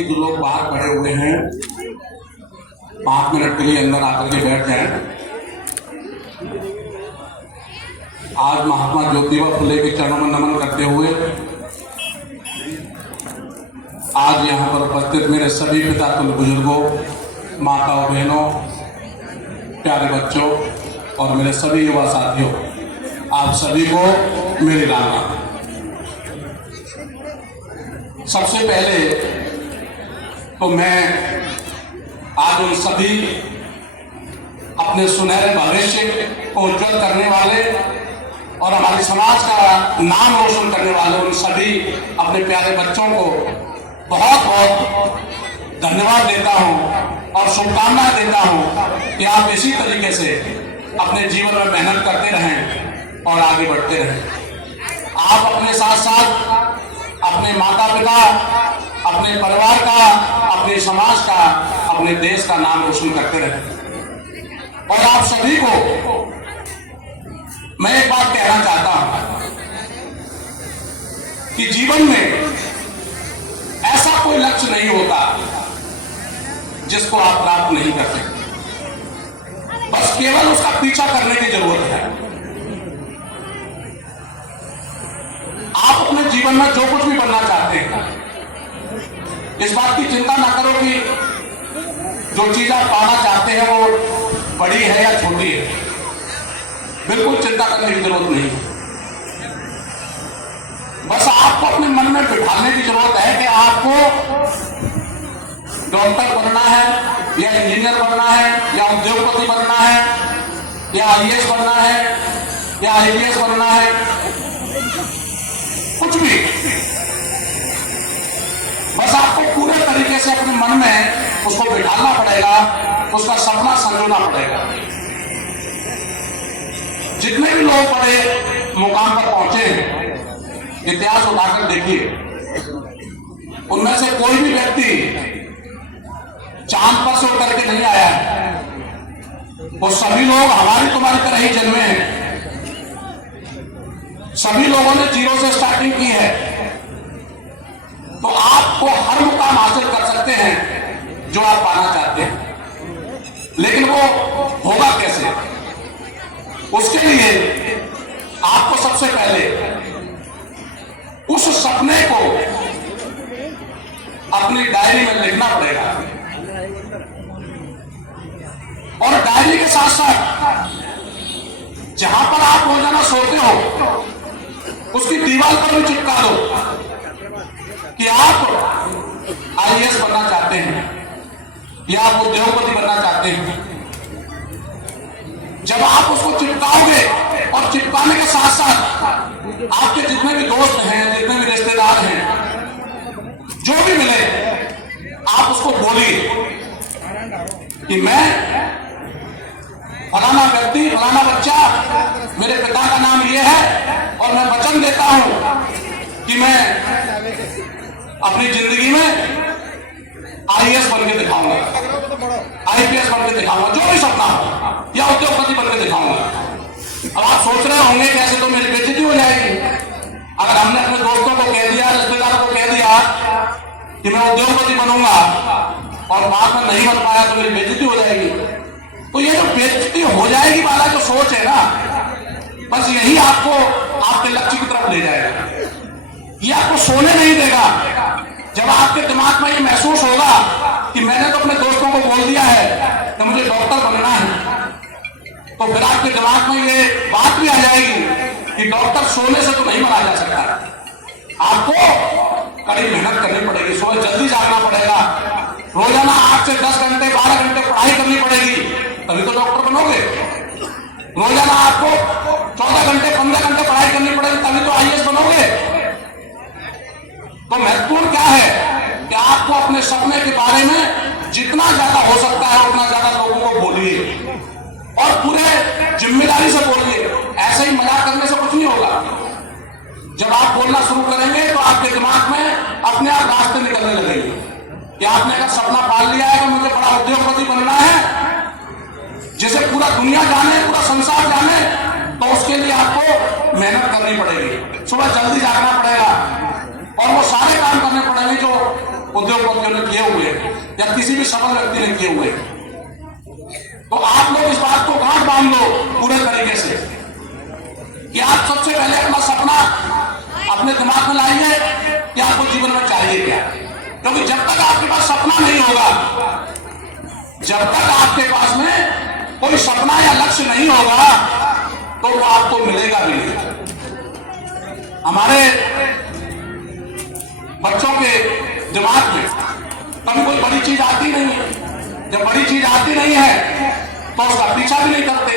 कि जो लोग बाहर खड़े हुए हैं 5 मिनट के लिए अंदर आकर के बैठ जाएं। आज महात्मा ज्योतिबा फुले के चरणों में नमन करते हुए आज यहाँ पर उपस्थित मेरे सभी पिता तुल्य बुजुर्गों, माताओं, बहनों, प्यारे बच्चों और मेरे सभी युवा साथियों, आप सभी को मेरी राम राम। सबसे पहले तो मैं आज उन सभी अपने सुनहरे भविष्य को उज्जवल करने वाले और हमारे समाज का नाम रोशन करने वाले उन सभी अपने प्यारे बच्चों को बहुत बहुत धन्यवाद देता हूं और शुभकामनाएं देता हूं कि आप इसी तरीके से अपने जीवन में मेहनत करते रहें और आगे बढ़ते रहें। आप अपने साथ साथ अपने माता पिता, अपने परिवार का, अपने समाज का, अपने देश का नाम रोशन करते रहें। और आप सभी को मैं एक बात कहना चाहता हूं कि जीवन में ऐसा कोई लक्ष्य नहीं होता जिसको आप प्राप्त नहीं कर सकते, बस केवल उसका पीछा करने की जरूरत है। आप अपने जीवन में जो कुछ भी बनना चाहते हैं, इस बात की चिंता ना करो कि जो चीज आप पाना चाहते हैं वो बड़ी है या छोटी है। बिल्कुल चिंता करने की जरूरत नहीं, बस आपको अपने मन में बिठाने की जरूरत है कि आपको डॉक्टर बनना है या इंजीनियर बनना है या उद्योगपति बनना है या आईएएस बनना है या आईपीएस बनना है, कुछ भी। बस आपको पूरे तरीके से अपने मन में उसको बिठाना पड़ेगा, उसका सपना संजोना पड़ेगा। जितने भी लोग बड़े मुकाम पर पहुंचे हैं, इतिहास उठाकर देखिए, उनमें से कोई भी व्यक्ति चांद पर से उतर के नहीं आया है। वो सभी लोग हमारी तुम्हारी तरह ही जन्मे हैं। सभी लोगों ने जीरो से स्टार्टिंग की है। तो आपको हर मुकाम हासिल कर सकते हैं जो आप पाना चाहते हैं, लेकिन वो होगा कैसे? उसके लिए आपको सबसे पहले उस सपने को अपनी डायरी में लिखना पड़ेगा और डायरी के साथ साथ जहां पर आप रोजाना सोते हो उसकी दीवार पर भी चिपका दो कि आप आईएएस बनना चाहते हैं या आप उद्योगपति बनना चाहते हैं। जब आप उसको चिपकाओगे और चिपकाने के साथ साथ आपके जितने भी दोस्त हैं, जितने भी रिश्तेदार हैं, जो भी मिले, आप उसको बोलिए कि मैं फलाना व्यक्ति, फलाना बच्चा, मेरे पिता का नाम ये है और मैं वचन देता हूं कि मैं अपनी जिंदगी में आईएएस बन के दिखाऊंगा, आईपीएस बन के दिखाऊंगा, जो भी सपना हो, या उद्योगपति बन के दिखाऊंगा। अब आप सोच रहे होंगे कैसे तो मेरी बेइज्जती हो जाएगी अगर हमने अपने दोस्तों को कह दिया, रिश्तेदारों को कह दिया कि मैं उद्योगपति बनूंगा और बाद में नहीं बन पाया तो मेरी बेइज्जती हो जाएगी। तो ये जो बेइज्जती हो जाएगी वाला जो सोच है ना, बस यही आपको आपके लक्ष्य की तरफ ले जाएगा। ये आपको सोने नहीं देगा। जब आपके दिमाग में ये महसूस होगा कि मैंने तो अपने दोस्तों को बोल दिया है कि मुझे डॉक्टर बनना है, तो फिर आपके दिमाग में ये बात भी आ जाएगी कि डॉक्टर सोने से तो नहीं बना जा सकता। आपको कड़ी मेहनत करनी पड़ेगी, सुबह जल्दी जागना पड़ेगा, रोजाना 8 से 10 घंटे 12 घंटे पढ़ाई करनी पड़ेगी, तभी तो डॉक्टर बनोगे। रोजाना आपको 14 घंटे 15 घंटे पढ़ाई करनी पड़ेगी, तभी तो आईएएस बनोगे। तो महत्वपूर्ण क्या है कि आपको अपने सपने के बारे में जितना ज्यादा हो सकता है उतना ज्यादा लोगों को बोलिए और पूरे जिम्मेदारी से बोलिए। ऐसे ही मजाक करने से कुछ नहीं होगा। जब आप बोलना शुरू करेंगे तो आपके दिमाग में अपने आप रास्ते निकलने लगेंगे कि आपने अगर सपना पाल लिया है कि मुझे बड़ा उद्योगपति बनना है, जिसे पूरा दुनिया जाने, पूरा संसार जाने, तो उसके लिए आपको मेहनत करनी पड़ेगी, सुबह जल्दी जागना पड़ेगा और वो सारे काम करने पड़ेंगे जो उद्योगपतियों ने किए हुए या किसी भी सफल व्यक्ति ने किए हुए। तो आप लोग इस बात को गांठ बांध लो पूरे तरीके से कि आप सबसे पहले अपना सपना अपने दिमाग में लाइए कि आपको जीवन में चाहिए क्या। क्योंकि जब तक आपके पास सपना नहीं होगा, जब तक आपके पास में कोई सपना या लक्ष्य नहीं होगा, तो वो आपको मिलेगा भी नहीं। हमारे बच्चों के दिमाग में कभी कोई बड़ी चीज आती नहीं है। जब बड़ी चीज आती नहीं है तो उसका पीछा भी नहीं करते।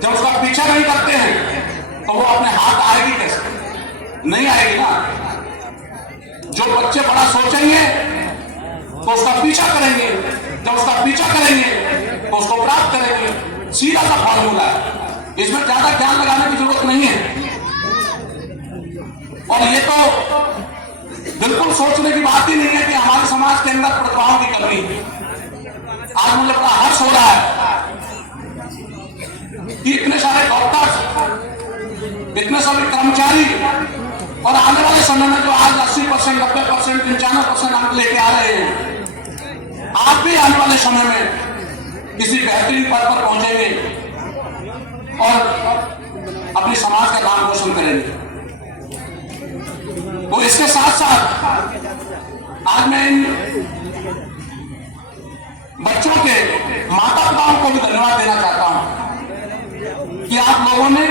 जब उसका पीछा नहीं करते हैं तो वो अपने हाथ आएगी कैसे? नहीं आएगी ना। जो बच्चे बड़ा सोचेंगे तो उसका पीछा करेंगे, जब उसका पीछा करेंगे तो उसको प्राप्त करेंगे। सीधा सा फॉर्मूला है, इसमें ज्यादा ध्यान लगाने की जरूरत नहीं है। और ये तो बिल्कुल सोचने की बात ही नहीं है कि हमारे समाज के अंदर प्रतिभाओं की कमी है। आज मुझे बड़ा हर्ष हो रहा है कि इतने सारे डॉक्टर्स, इतने सारे कर्मचारी और आने वाले समय में जो आज 80%, 90%, 95% अंक लेके आ रहे हैं, आप भी आने वाले समय में किसी बेहतरीन पद पर पहुंचेंगे और अपने समाज का नाम रोशन करेंगे। तो इसके साथ साथ आज मैं इन बच्चों के माता पिताओं को भी धन्यवाद देना चाहता हूं कि आप लोगों ने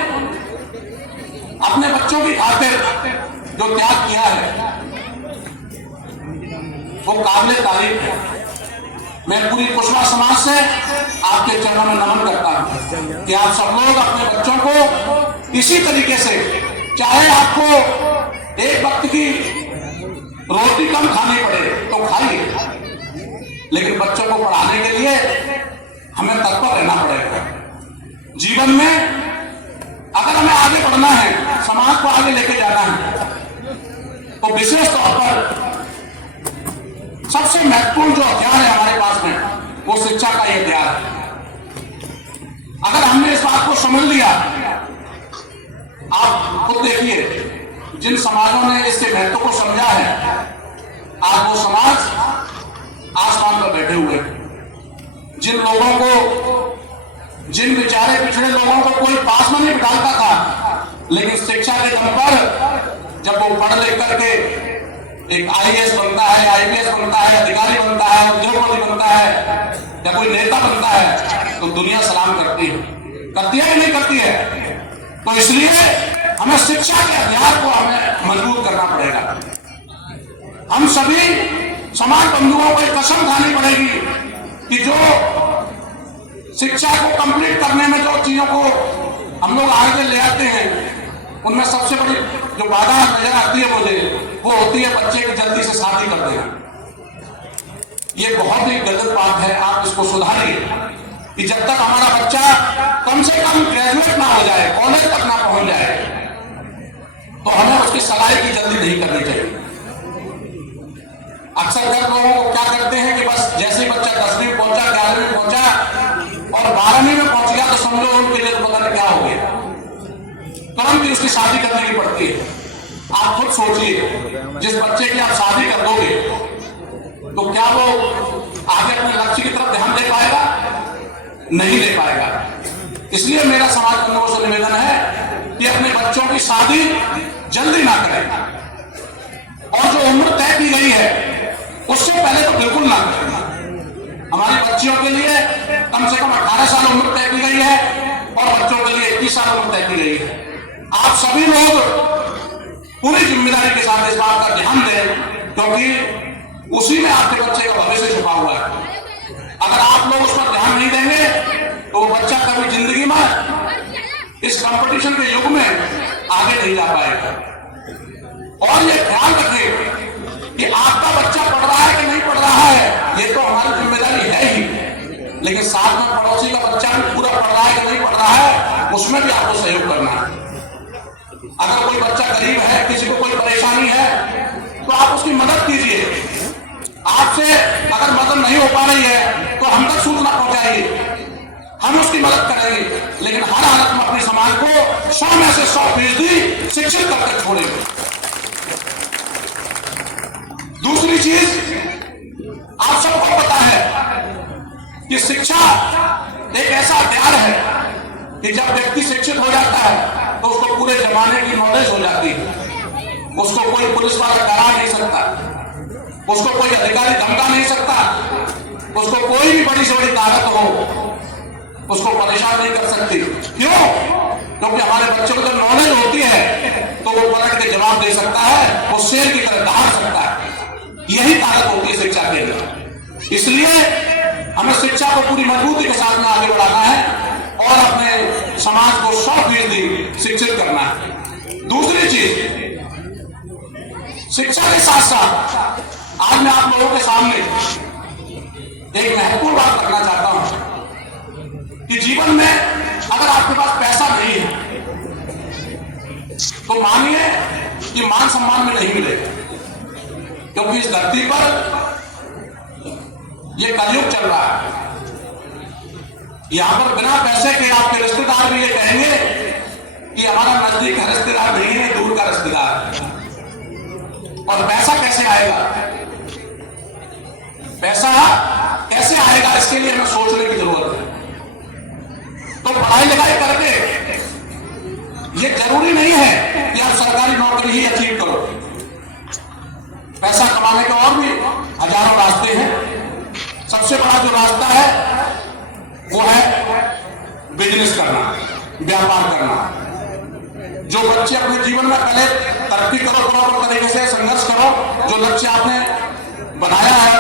अपने बच्चों की खातिर जो त्याग किया है वो काबिले तारीफ है। मैं पूरी कुशवाहा समाज से आपके चरणों में नमन करता हूं कि आप सब लोग अपने बच्चों को इसी तरीके से, चाहे आपको एक वक्त की रोटी कम खानी पड़े तो खाइए, लेकिन बच्चों को पढ़ाने के लिए हमें तत्पर रहना पड़ेगा। जीवन में अगर हमें आगे बढ़ना है, समाज को आगे लेके जाना है, तो विशेष तौर पर सबसे महत्वपूर्ण जो हथियार है हमारे पास में वो शिक्षा का ही हथियार है। अगर हमने इस बात को समझ लिया, आप खुद देखिए जिन समाजों ने इसके महत्व को समझा है, आज वो समाज आसमान पर बैठे हुए। जिन लोगों को, जिन बेचारे पिछड़े लोगों को कोई पास में नहीं बिठाता था, लेकिन शिक्षा के दम पर जब वो पढ़ लिख करके एक IAS बनता है, IPS बनता है, अधिकारी बनता है, उद्योगपति बनता है या कोई नेता बनता है, तो दुनिया सलाम करती है कि नहीं करती है। तो इसलिए हमें शिक्षा के हथियार को हमें मजबूत करना पड़ेगा। हम सभी समाज बंधुओं को एक कसम खानी पड़ेगी कि जो शिक्षा को कंप्लीट करने में जो चीजों को हम लोग आगे ले आते हैं, उनमें सबसे बड़ी जो बाधा नजर आती है मुझे, वो होती है बच्चे की जल्दी से शादी कर देना। ये बहुत ही गलत बात है, आप इसको सुधारिए कि जब तक हमारा बच्चा कम से कम ग्रेजुएट ना हो जाए, कॉलेज तक ना पहुंच जाए, तो हमें उसकी सगाई की जल्दी नहीं करनी चाहिए। अक्सर घर लोगों को क्या करते हैं कि बस जैसे ही बच्चा 10वीं में पहुंचा, 11वीं में पहुंचा और 12वीं में पहुंच गया तो समझो उनके लिए पता नहीं क्या हो गया, तुरंत ही उसकी शादी करने की पड़ती है। आप खुद सोचिए, जिस बच्चे की आप शादी कर दोगे तो क्या वो आगे अपने लक्ष्य की तरफ ध्यान दे पाएगा? नहीं दे पाएगा। इसलिए मेरा समाज बंधुओं से निवेदन है कि अपने बच्चों की शादी जल्दी ना करें, और जो उम्र तय की गई है उससे पहले तो बिल्कुल ना करें। हमारी बच्चियों के लिए कम से कम 18 साल उम्र तय की गई है और बच्चों के लिए 21 साल उम्र तय की गई है। आप सभी लोग पूरी जिम्मेदारी के साथ इस बात का ध्यान दें, क्योंकि उसी में आपके बच्चे का भविष्य छुपा हुआ है। अगर आप लोग उस पर ध्यान नहीं देंगे तो वो बच्चा कभी जिंदगी में इस कंपटीशन के युग में आगे नहीं जा पाएगा। और ये ख्याल रखें कि आपका बच्चा पढ़ रहा है कि नहीं पढ़ रहा है, ये तो हमारी जिम्मेदारी है ही, लेकिन साथ में पड़ोसी का बच्चा भी पूरा पढ़ रहा है कि नहीं पढ़ रहा है, उसमें भी आपको सहयोग करना है। अगर कोई बच्चा गरीब है, किसी को कोई परेशानी है, तो आप उसकी मदद कीजिए। आपसे अगर मदद नहीं हो पा रही है तो हम तक सूचना पहुंचाइए, हम उसकी मदद करेंगे, लेकिन हर हालत में अपने समाज को 100 में से 100% शिक्षित करके छोड़ेंगे। दूसरी चीज, कि जब व्यक्ति शिक्षित हो जाता है तो उसको पूरे जमाने की नॉलेज हो जाती है, उसको कोई पुलिस वाला डरा नहीं सकता, उसको कोई अधिकारी धमका नहीं सकता, उसको कोई भी बड़ी से बड़ी ताकत हो उसको परेशान नहीं कर सकती। क्यों? क्योंकि हमारे बच्चों को जब नॉलेज होती है तो वो पलट के जवाब दे सकता है, वो शेर की तरह दहाड़ सकता है। यही ताकत होती है शिक्षा के लिए। इसलिए हमें शिक्षा को पूरी मजबूती के साथ में आगे बढ़ाना है और अपने समाज को 100% शिक्षित करना है। दूसरी चीज, शिक्षा के साथ साथ आज मैं आप लोगों के सामने एक महत्वपूर्ण बात रखना चाहता हूं कि जीवन में अगर आपके पास पैसा नहीं है तो मानिए कि मान सम्मान में नहीं मिलेगा, क्योंकि इस धरती पर यह कलयुग चल रहा है। यहां पर बिना पैसे के आपके रिश्तेदार भी ये कहेंगे कि हमारा नजदीक का रिश्तेदार नहीं है, दूर का रिश्तेदार है। और पैसा कैसे आएगा? पैसा कैसे आएगा, इसके लिए हमें सोचने की जरूरत है। तो पढ़ाई लिखाई करके ये जरूरी नहीं है कि आप सरकारी नौकरी ही अचीव करो। पैसा कमाने के और भी हजारों रास्ते हैं। सबसे बड़ा जो रास्ता है वो है बिजनेस करना, व्यापार करना। जो बच्चे अपने जीवन में पहले तरक्की करो, प्रॉपर तरीके से संघर्ष करो, जो लक्ष्य आपने बनाया है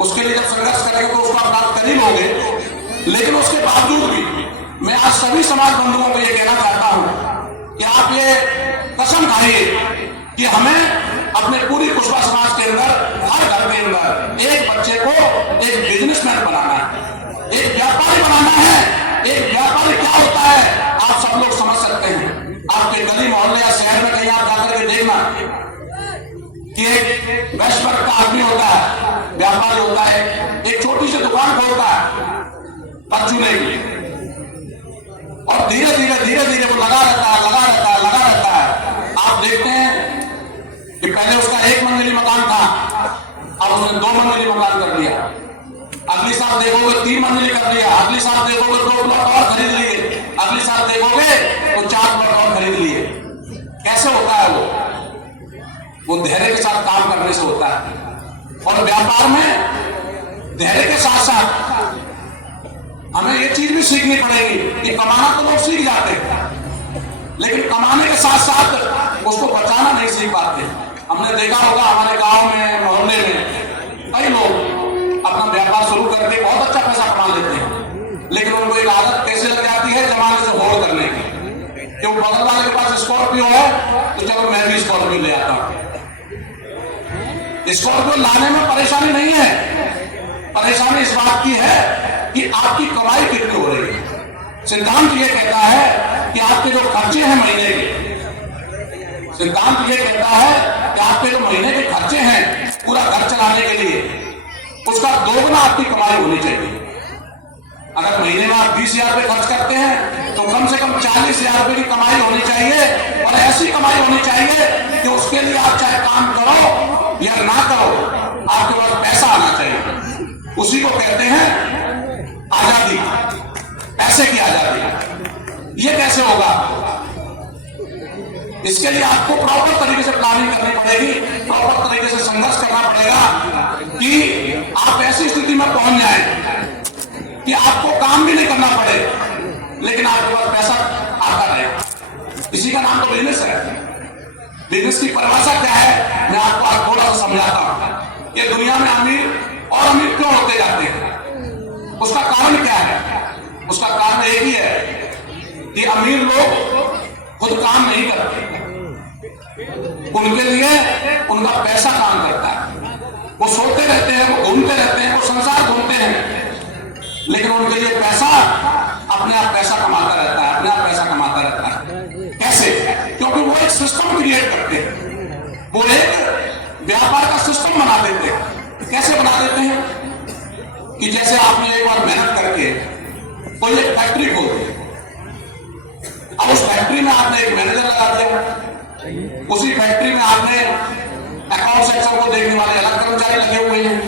उसके लिए जब संघर्ष करेंगे तो उसको आप प्राप्त कर ही लोगे। लेकिन उसके बावजूद भी मैं आज सभी समाज बंधुओं को यह कहना चाहता हूं कि आप ये कसम खाइए कि हमें अपने पूरी कुशवा समाज के अंदर, हर घर के अंदर एक बच्चे को एक बिजनेसमैन बनाना है, एक व्यापारी बनाना है। एक व्यापारी क्या होता है आप सब लोग समझ सकते हैं। आपके गली मोहल्ले या शहर में कहीं आप जाकर के देखना कि एक वैश्य वर्ग का आदमी होता है, व्यापारी होता है, एक छोटी सी दुकान खोलता है परचूने की, और धीरे धीरे वो लगा रहता है। आप देखते हैं कि पहले उसका 1 मंजिली मकान था, अब उसने 2 मंजिली मकान कर दिया। अगली साल देखोगे 3 मंजिली कर दिया, अगली साल देखोगे 2 प्लॉट और खरीद लिए, अगली साल देखोगे तो 4 प्लॉट और खरीद लिए। कैसे होता है वो धैर्य के साथ काम करने से होता है। और व्यापार में धैर्य के साथ साथ हमें ये चीज भी सीखनी पड़ेगी कि कमाना तो लोग सीख जाते हैं, लेकिन कमाने के साथ साथ उसको बचाना नहीं सीख पाते। हमने देखा होगा हमारे गांव में, मोहल्ले में कई लोग अपना व्यापार शुरू करके बहुत अच्छा पैसा कमा लेते हैं, लेकिन उनको एक आदत कैसे लग जाती है जमाने से होड़ करने की, कि वो बगल वाले के पास स्कॉर्पियो है तो चलो मैं भी स्कॉर्पियो ले आता हूं। स्कॉर्पियो लाने में परेशानी नहीं है, परेशानी इस बात की है कि आपकी कमाई कितनी हो रही है। सिद्धांत ये कहता है कि आपके जो खर्चे हैं महीने के, सिद्धांत ये कहता है कि आपके जो महीने के खर्चे हैं पूरा घर चलाने के लिए, उसका 2 गुना आपकी कमाई होनी चाहिए। अगर महीने में आप 20,000 रुपए खर्च करते हैं तो कम से कम 40,000 रुपए की कमाई होनी चाहिए। और ऐसी कमाई होनी चाहिए कि उसके लिए आप चाहे काम करो या ना करो, आपके पास पैसा आना चाहिए। उसी को कहते हैं आजादी, पैसे की आजादी। ये कैसे होगा? इसके लिए आपको प्रॉपर तरीके से प्लानिंग करनी पड़ेगी, प्रॉपर तरीके से संघर्ष करना पड़ेगा कि आप ऐसी स्थिति में पहुंच जाएं कि आपको काम भी नहीं करना पड़े, लेकिन आपके पास पैसा आता रहे। इसी का नाम तो बिजनेस है। बिजनेस की परिभाषा क्या है मैं आपको आज थोड़ा सा समझाता हूं। ये दुनिया में अमीर और अमीर क्यों होते जाते हैं, उसका कारण क्या है? उसका कारण एक ही है कि अमीर लोग खुद काम नहीं करते, उनके लिए उनका पैसा काम करता है। वो सोते रहते हैं, वो घूमते रहते हैं, वो संसार घूमते हैं, लेकिन उनके लिए पैसा अपने आप पैसा कमाता रहता है, अपने आप पैसा कमाता रहता है। कैसे? क्योंकि वो एक सिस्टम क्रिएट करते हैं, वो एक व्यापार का सिस्टम बना देते हैं। कैसे बना देते हैं कि जैसे आपने एक बार मेहनत करके कोई एक फैक्ट्री खोल दी, अब उस फैक्ट्री में आपने एक मैनेजर लगा दिया, उसी फैक्ट्री में आपने अकाउंट सेक्शन को देखने वाले अलग कर्मचारी लगे हुए हैं,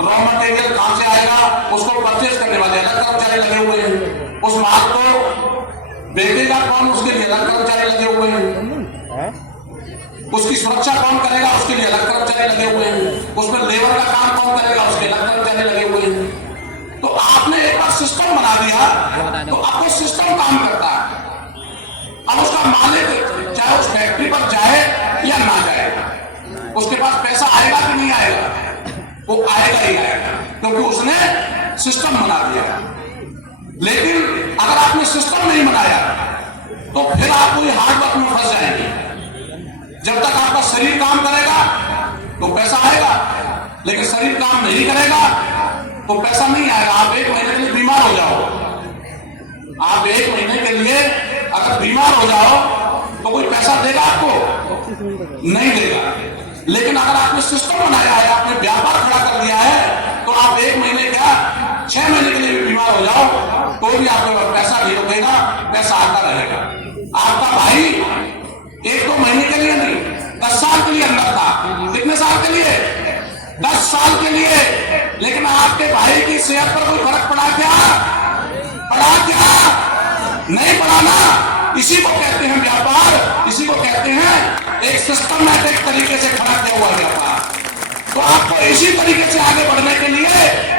रॉ मटेरियल कहां से आएगा उसको परचेज करने वाले अलग कर्मचारी लगे हुए हैं, उस माल को बेचेगा कौन, उसके लिए अलग कर्मचारी लगे हुए हैं। उसकी सुरक्षा कौन करेगा, उसके लिए अलग कर्मचारी लगे हुए हैं। उसमें लेबर का काम कौन करेगा, उसके अलग कर्मचारी लगे हुए हैं। तो आपने एक बार सिस्टम बना दिया तो अब वो सिस्टम काम करता है। अब उसका मालिक चाहे उस फैक्ट्री पर जाए या ना जाए, उसके पास पैसा आएगा कि नहीं आएगा, वो आएगा ही आएगा, क्योंकि उसने सिस्टम बना दिया। लेकिन अगर आपने सिस्टम नहीं बनाया तो फिर आप कोई हार्ड वर्क में फंस जाएंगे। जब तक आपका शरीर काम करेगा तो पैसा आएगा, लेकिन शरीर काम नहीं करेगा तो पैसा नहीं आएगा। आप एक महीने के लिए बीमार हो जाओ, आप एक महीने के लिए अगर बीमार हो जाओ तो कोई पैसा देगा आपको? नहीं देगा। लेकिन अगर आपने सिस्टम बनाया है, आपने व्यापार खड़ा कर दिया है, तो आप एक महीने क्या 6 महीने के लिए भी बीमार हो जाओ तो भी आपके पास पैसा नहीं रुकेगा, पैसा आता रहेगा। आपका भाई 1-2 महीने के लिए नहीं, 10 साल के लिए अंदर था। कितने साल के लिए? 10 साल के लिए। लेकिन आपके भाई की सेहत पर कोई फर्क पड़ा क्या? पड़ा क्या? नहीं पड़ा ना। इसी को कहते हैं व्यापार, इसी को कहते हैं एक सिस्टमैटिक तरीके से खड़ा किया हुआ व्यापार। तो आपको इसी तरीके से आगे बढ़ने के लिए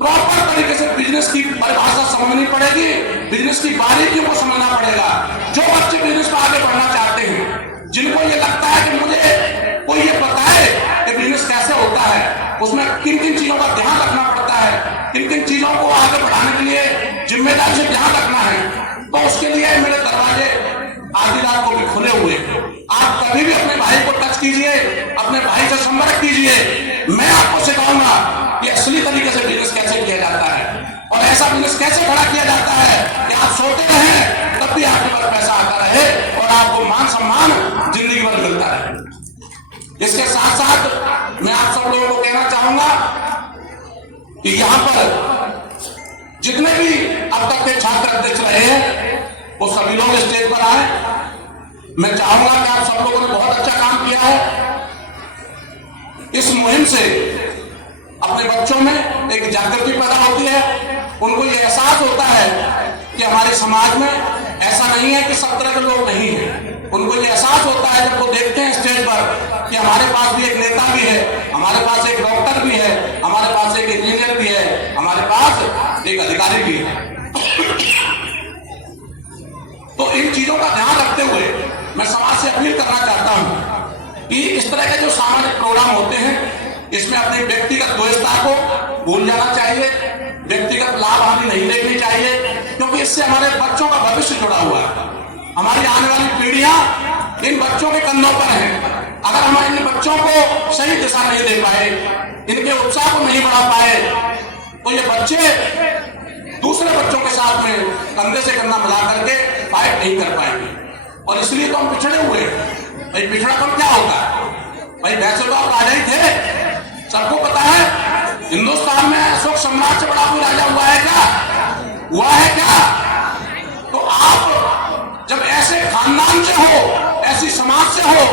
प्रॉपर तरीके से बिजनेस की परिभाषा समझनी पड़ेगी, बिजनेस की बारीकियों को समझना पड़ेगा। जो बच्चे बिजनेस में आगे बढ़ना चाहते हैं, जिनको ये लगता है कि मुझे कोई ये बताए कि बिजनेस कैसे होता है, उसमें किन किन चीजों का ध्यान रखना पड़ता है, किन किन चीजों को आगे बढ़ाने के लिए जिम्मेदारी से ध्यान रखना है, तो उसके लिए मेरे दरवाजे आधी रात को भी खुले हुए। आप कभी भी अपने भाई को टच कीजिए, अपने भाई से संपर्क कीजिए। मैं आपको सिखाऊंगा कि असली तरीके से बिजनेस कैसे किया जाता है और ऐसा बिजनेस कैसे खड़ा किया जाता है कि आप सोते रहें तब भी आपके पास पैसा आता रहे और आपको मान सम्मान जिंदगी भर मिलता रहे। इसके साथ साथ मैं आप सब लोगों को कहना चाहूंगा कि यहां पर जितने भी अब तक के छात्र अध्यक्ष रहे हैं वो सभी लोग स्टेज पर आए। मैं चाहूंगा कि आप सब लोगों ने बहुत अच्छा काम किया है। इस मुहिम से अपने बच्चों में एक जागृति पैदा होती है, उनको ये एहसास होता है कि हमारे समाज में ऐसा नहीं है कि सब तरह के लोग नहीं हैं। उनको ये एहसास होता है जब वो देखते हैं स्टेज पर कि हमारे पास भी एक नेता भी है, हमारे पास एक डॉक्टर भी है, हमारे पास एक इंजीनियर भी है, हमारे पास एक अधिकारी भी है। तो इन चीजों का ध्यान रखते हुए मैं समाज से अपील करना चाहता हूं कि इस तरह के जो सामाजिक प्रोग्राम होते हैं इसमें अपनी व्यक्तिगत द्वेषता को भूल जाना चाहिए, व्यक्तिगत लाभ हानि नहीं देखनी चाहिए, क्योंकि इससे हमारे बच्चों का भविष्य जुड़ा हुआ है। हमारी आने वाली पीढ़ियां इन बच्चों के कंधों पर हैं। अगर हम इन बच्चों को सही दिशा नहीं दे पाए, इनके उत्साह को नहीं बढ़ा पाए, तो ये बच्चे दूसरे बच्चों के साथ में कंधे से कंधा मिला करके फाइट नहीं कर पाएंगे। और इसलिए तो हम पिछड़े हुए हैं। भाई पिछड़ापन क्या होता है? भाई वैसे तो आप राजा ही थे, सबको पता है। हिंदुस्तान में अशोक सम्राट से बड़ा कोई राजा हुआ है क्या? हुआ है क्या? तो आप जब ऐसे खानदान से हो, ऐसी समाज से हो,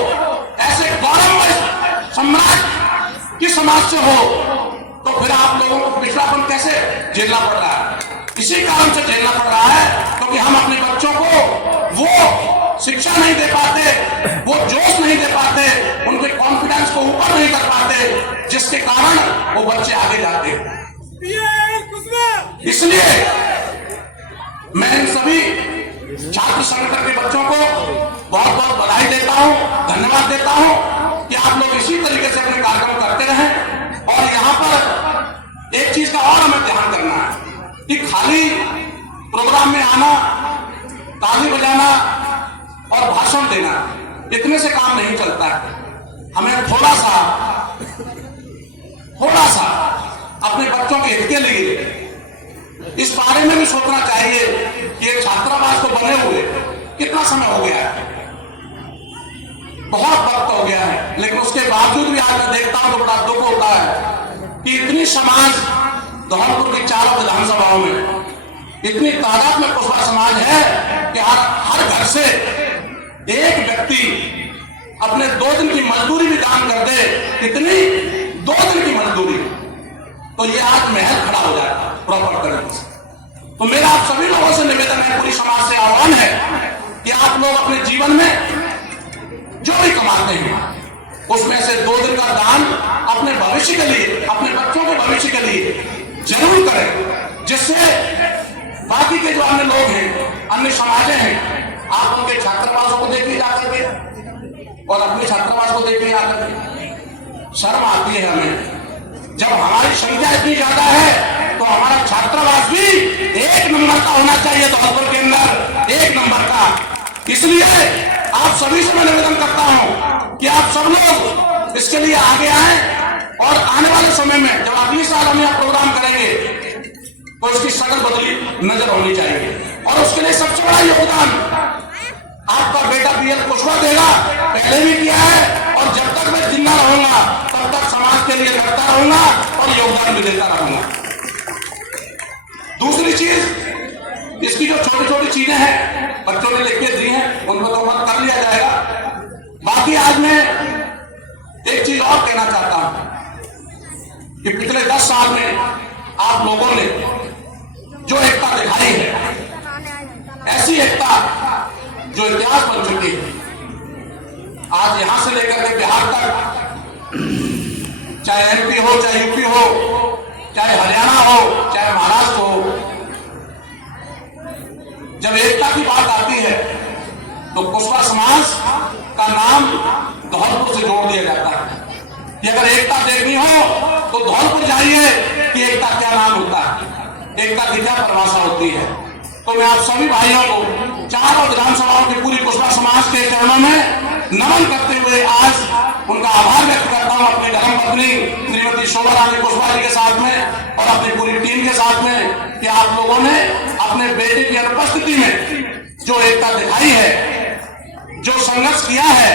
ऐसे गौरवमय सम्राट की समाज से हो, तो फिर आप लोगों को पिछड़ापन कैसे झेलना पड़ रहा है? इसी कारण से झेलना पड़ रहा है क्योंकि हम अपने बच्चों को वो शिक्षा नहीं दे पाते, वो जोश नहीं दे पाते, उनके कॉन्फिडेंस को ऊपर नहीं कर पाते, जिसके कारण वो बच्चे आगे जाते हैं। इसलिए मैं इन सभी छात्र संगठन के बच्चों को बहुत बहुत बधाई देता हूं, धन्यवाद देता हूं कि आप लोग इसी तरीके से अपने कार्यक्रम करते रहें। और यहाँ पर एक चीज का और हमें ध्यान करना है कि खाली प्रोग्राम में आना, ताली बजाना और भाषण देना, इतने से काम नहीं चलता है। हमें थोड़ा सा अपने बच्चों के हित के लिए इस बारे में भी सोचना चाहिए कि ये छात्रावास को बने हुए कितना समय हो गया है, बहुत वक्त हो गया है। लेकिन उसके बावजूद भी आज मैं देखता हूं तो बड़ा दुख होता है कि इतनी समाज धौलपुर की 4 विधानसभाओं में इतनी तादाद में कुशवाहा समाज है कि हर घर से एक व्यक्ति अपने 2 दिन की मजदूरी भी दान कर दे। कितनी? 2 दिन की मजदूरी। तो ये आज महल खड़ा हो जाएगा प्रॉपर तरीके से। तो मेरा आप सभी लोगों से निवेदन है, पूरी समाज से आह्वान है कि आप लोग अपने जीवन में जो भी कमाते हैं उसमें से 2 दिन का दान अपने भविष्य के लिए, अपने बच्चों के भविष्य के लिए जरूर करें, जिससे बाकी के जो अन्य लोग हैं, अन्य समाजें हैं, आप उनके छात्रावासों को देखिए जाकर के और अपने छात्रावास को देखिए आकर के। शर्म आती है हमें, जब हमारी संख्या इतनी ज्यादा है तो हमारा छात्रावास भी 1 नंबर का होना चाहिए, धौलपुर के अंदर 1 नंबर का। इसलिए आप सभी से मैं निवेदन करता हूं कि आप सब लोग इसके लिए आगे आए और आने वाले समय में जब अगले साल हम यहाँ प्रोग्राम करेंगे तो इसकी शकल बदली नजर होनी चाहिए। और उसके लिए सबसे बड़ा योगदान आपका बेटा बीएल कुशवाहा देगा, पहले भी किया है और जब तक मैं जिंदा रहूंगा तब तक समाज के लिए लड़ता रहूंगा और योगदान भी देता रहूंगा। दूसरी चीज, इसकी जो छोटी छोटी चीजें हैं बच्चों ने लिख के दी हैं, उनको तो मत कर लिया जाएगा। बाकी आज मैं एक चीज और कहना चाहता हूं कि पिछले 10 साल में आप लोगों ने जो एकता दिखाई है, ऐसी एकता जो इतिहास बन चुकी है, आज यहां से लेकर के बिहार तक, चाहे एमपी हो, चाहे यूपी हो, चाहे हरियाणा हो, चाहे महाराष्ट्र हो, जब एकता की बात आती है तो कुशवाहा समाज का नाम धौलपुर से जोड़ दिया जाता है कि अगर एकता देखनी हो तो धौलपुर जाइए कि एकता क्या नाम होता है, एकता की क्या परिभाषा होती है। तो मैं आप सभी भाइयों को चारों विधानसभाओं की पूरी कुशवाहा समाज के चरणों में नमन करते हुए आज उनका आभार व्यक्त करता हूं, अपनी धर्म पत्नी श्रीमती शोभा रानी कुशवाहा जी के साथ में और अपनी पूरी टीम के साथ में कि आप लोगों ने अपने बेटे की अनुपस्थिति में जो एकता दिखाई है, जो संघर्ष किया है,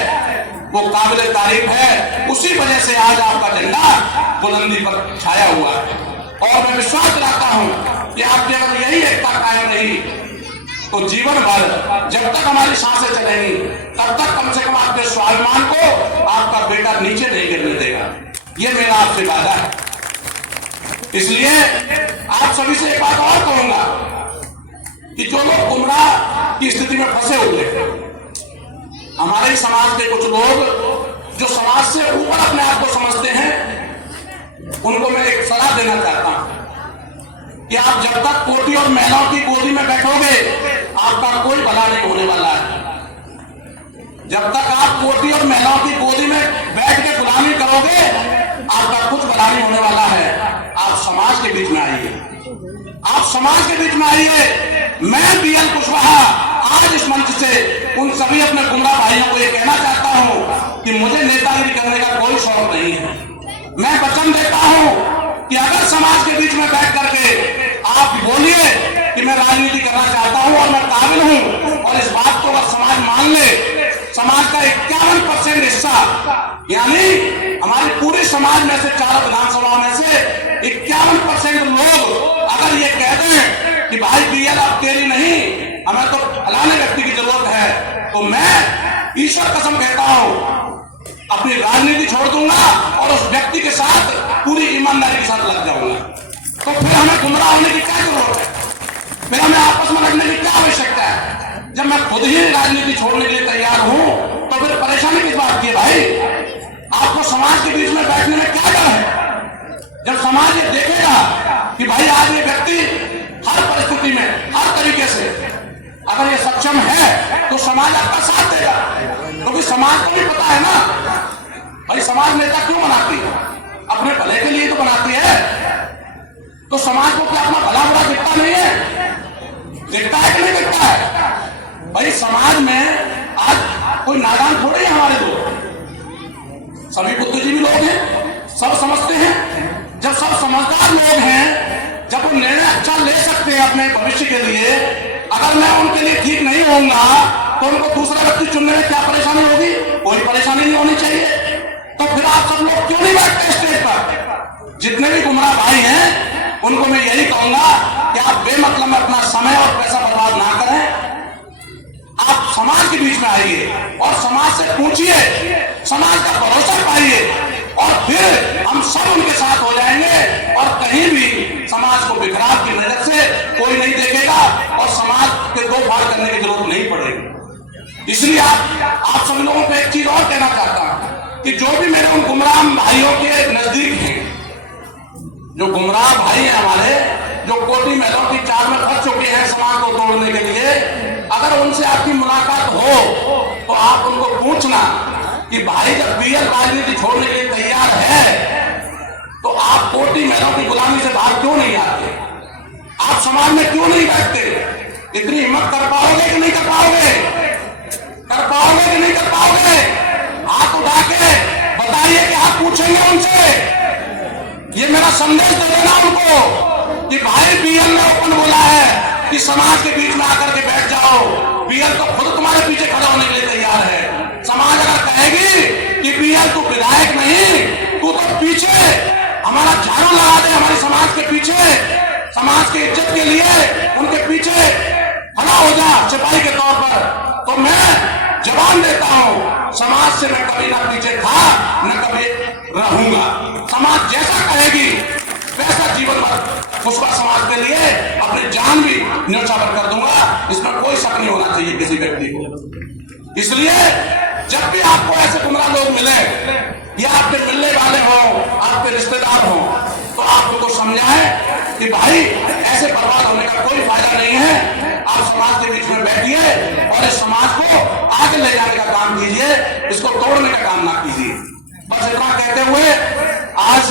वो काबिल तारीफ है। उसी वजह से आज आपका झंडा बुलंदी पर छाया हुआ है और मैं विश्वास दिलाता हूं कि आपकी अगर यही एकता कायम रही तो जीवन भर जब तक हमारी सांसें चलेंगी तब तक कम से कम आपके स्वाभिमान को आपका बेटा नीचे नहीं गिरने देगा। ये मेरा आपसे वादा है। इसलिए आप सभी से एक बात और कहूंगा कि जो लोग गुमराह की स्थिति में फंसे हुए, हमारे समाज के कुछ लोग जो समाज से ऊपर अपने आप को समझते हैं, उनको मैं एक सलाह देना चाहता हूं कि आप जब तक कोटी और महिलाओं की गोदी में बैठोगे आपका कोई भला नहीं होने वाला है। जब तक आप कोटी और महिलाओं की गोदी में बैठ के गुलामी करोगे आपका कुछ भला नहीं होने वाला है। आप समाज के बीच में आइए, आप समाज के बीच में आइए। मैं बीएल कुशवाहा आज इस मंच से उन सभी अपने गुमराह भाइयों को ये कहना चाहता हूं कि मुझे नेतागिरी करने का कोई शौक नहीं है। मैं वचन देता हूं कि अगर समाज के बीच में बैठ करके आप बोलिए कि मैं राजनीति करना चाहता हूं और मैं काबिल हूं, और इस बात को अगर समाज मान ले, समाज का 51% हिस्सा यानी हमारी पूरे समाज में से चारों विधानसभाओं में से 51% लोग अगर ये कह दें कि भाई बीएल अब तेरी नहीं, हमें तो फलाने व्यक्ति की जरूरत है, तो मैं ईश्वर कसम कहता हूं अपनी राजनीति छोड़ दूंगा और उस व्यक्ति के साथ पूरी ईमानदारी के साथ लग जाऊंगा। तो फिर हमें गुमराह होने की क्या जरूरत है, फिर हमें आपस में लड़ने की क्या आवश्यकता है। जब मैं खुद ही राजनीति छोड़ने के लिए तैयार हूं तो फिर परेशानी किस बात की है भाई। आपको समाज के बीच में बैठने में क्या डर है। जब समाज ये देखेगा कि भाई आज ये व्यक्ति हर परिस्थिति में हर तरीके से अगर ये सक्षम है तो समाज आपका साथ देगा, क्योंकि समाज को भी पता है ना भाई समाज नेता क्यों बनाती है, अपने भले के लिए तो बनाती है। तो समाज को क्या अपना भला बुरा दिखता नहीं है, दिखता है कि नहीं दिखता है भाई। समाज में आज कोई नादान थोड़े है हमारे लोग, सभी बुद्धिजीवी लोग हैं, सब समझते हैं। जब सब समझदार लोग हैं, जब वो निर्णय अच्छा ले सकते हैं अपने भविष्य के लिए, अगर मैं उनके लिए ठीक नहीं होऊंगा तो उनको दूसरा व्यक्ति चुनने में क्या परेशानी होगी, कोई परेशानी नहीं होनी चाहिए। तो फिर आप सब लोग क्यों नहीं बैठते स्टेज पर। जितने भी गुमराह भाई हैं उनको मैं यही कहूंगा कि आप बेमतलब में अपना समय और पैसा बर्बाद ना करें, आप समाज के बीच में आइए और समाज से पूछिए, समाज का भरोसा पाइए और फिर हम सब उनके साथ हो जाएंगे और कहीं भी समाज को बिखराव की नजर से कोई नहीं देखेगा और समाज के दो फाड़ करने की जरूरत नहीं पड़ेगी। इसलिए आप सभी लोगों को एक चीज और कहना चाहता हूं कि जो भी मेरे उन गुमराह भाइयों के नजदीक हैं, जो गुमराह भाई हैं हमारे, जो कोटी महलों की चाल में फंस चुके हैं समाज को तोड़ने के लिए, अगर उनसे आपकी मुलाकात हो तो आप उनको पूछना कि भाई जब बीएल राजनीति छोड़ने के लिए तैयार है तो आप कोटी महलों की गुलामी से बाहर क्यों नहीं आते? आप समाज में क्यों नहीं बैठते? इतनी हिम्मत कर पाओगे कि नहीं कर पाओगे? कर पाओगे कि नहीं कर पाओगे? हाथ उठा के बताइए कि आप पूछेंगे उनसे। ये मेरा संदेश दे देना उनको कि भाई बीएल ने ओपन बोला है कि समाज के बीच में आकर के बैठ जाओ। बीएल तो खुद तुम्हारे पीछे खड़ा होने के लिए तैयार है। समाज अगर कहेगी कि बीएल तू विधायक नहीं, तू तो पीछे हमारा झाड़ू लगा दे, हमारे समाज के पीछे, समाज की इज्जत के लिए उनके पीछे खड़ा हो जा सिपाही के तौर पर, तो मैं जवाब देता हूं समाज से मैं कभी ना पीछे था न कभी रहूंगा। समाज जैसा कहेगी वैसा जीवन भर उसका समाज के लिए अपनी जान भी न्यौछावर कर दूंगा। इसमें कोई शक नहीं होना चाहिए किसी व्यक्ति को। इसलिए जब भी आपको ऐसे गुमराह लोग मिले या आपके मिलने वाले हो, आपके रिश्तेदार हो, तो आप उनको समझाएं कि भाई ऐसे बर्बाद होने का कोई फायदा नहीं है। आप समाज के बीच में बैठिए और इस समाज को आगे ले जाने का काम कीजिए, इसको तोड़ने का काम ना कीजिए। बस इतना कहते हुए आज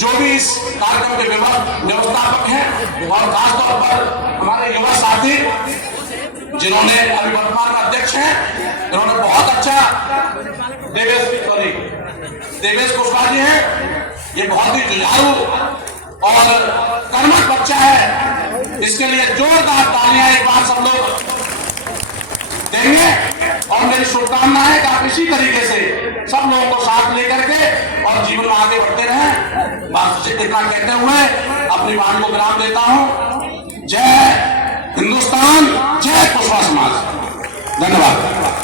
जो भी इस कार्यक्रम के व्यवस्थापक हैं और खासतौर पर हमारे युवा साथी जिन्होंने अभी वर्तमान अध्यक्ष हैं, इन्होंने बहुत अच्छा देवेश कुशवाहा जी हैं। ये बहुत ही जुझारू और कर्मठ बच्चा है। इसके लिए जोरदार तालियां एक बार सब लोग देंगे और मेरी शुभकामनाएं कि आप इसी तरीके से सब लोगों को साथ लेकर के और जीवन में आगे बढ़ते रहें। बस इतना कहते हुए अपनी वाणी को विराम देता हूं। जय हिंदुस्तान, जय कुशवाहा समाज। धन्यवाद।